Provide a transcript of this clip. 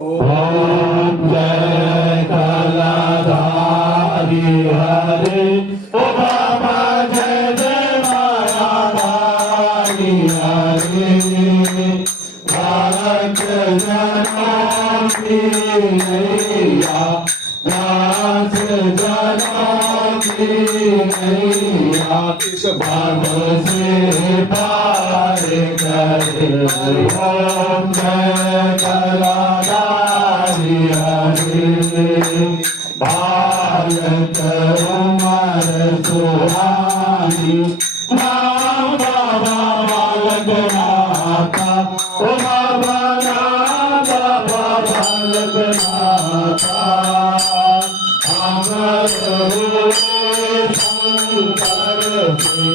ओम जय कलाधारी हरे ओ बाबा जय जय मायाधारी हरे भारत जनम की नैया दास जनम की नैया इस भाग से पार करे ओम जय कलाधारी हरे भारत उमर सुहानी नाम बाबा बालक नाथा ओ बाबा नाथा बालक नाथा अमर हुए शंकर से